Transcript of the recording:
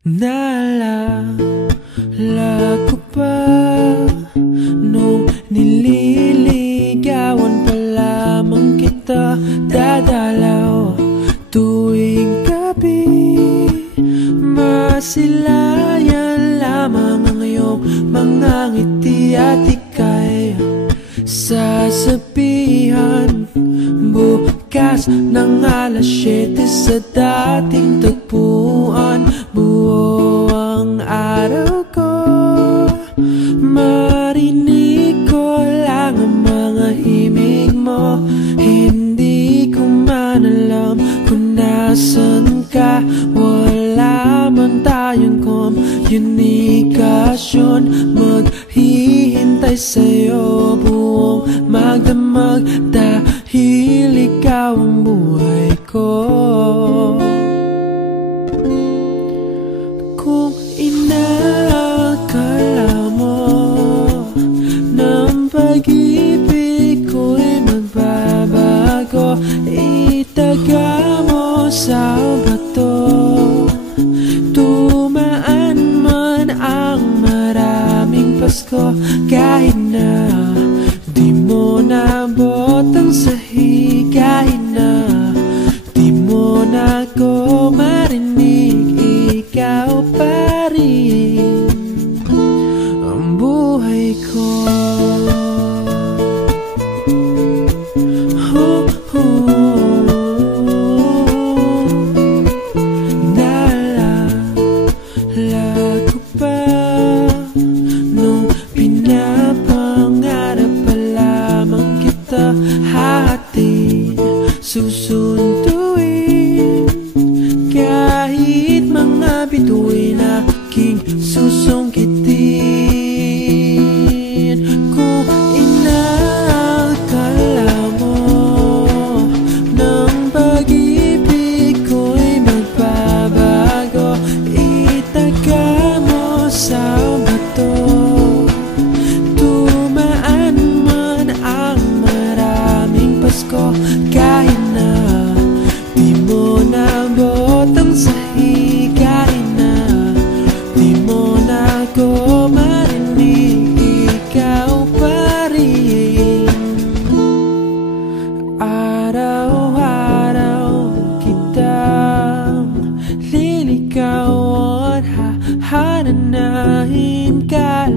Naalala ko pa nung nililigawan pa lamang kita, dadalaw tuwing gabi. Masilayan lamang ang iyong mga ngiti at ika'y sasabihan bukas ng alas 7 sa dating tagpuan. Buo ang araw ko, marinig ko lang ang mga himig mo. Hindi ko man alam kung nasan ka. Wala man tayong komunikasyon, maghihintay sa'yo buong magdamag, dahil ikaw ang buhay ko. Kung inakala mo ng pag-ibig ko'y magbabago, itaga mo sa bato. Tumaan man ang maraming Pasko, kahit na di mo nabot ang sahig, kahit na di mo na ko marinig, ikaw pa rin ang buhay ko. Naalala ko pa nung pinapangarap pa lamang kita, hatid susunduin, kahit mga bituin aking susungkitin. Kung inakala mo ng pag-ibig ko'y magbabago, itaga mo sa bato. Tumaan man ang maraming Pasko, kahit na di mo nabot ang sahig, kahit na di mo na ko marinig, ikaw pa rin. Araw-araw kitang liligawan, hahananahin ka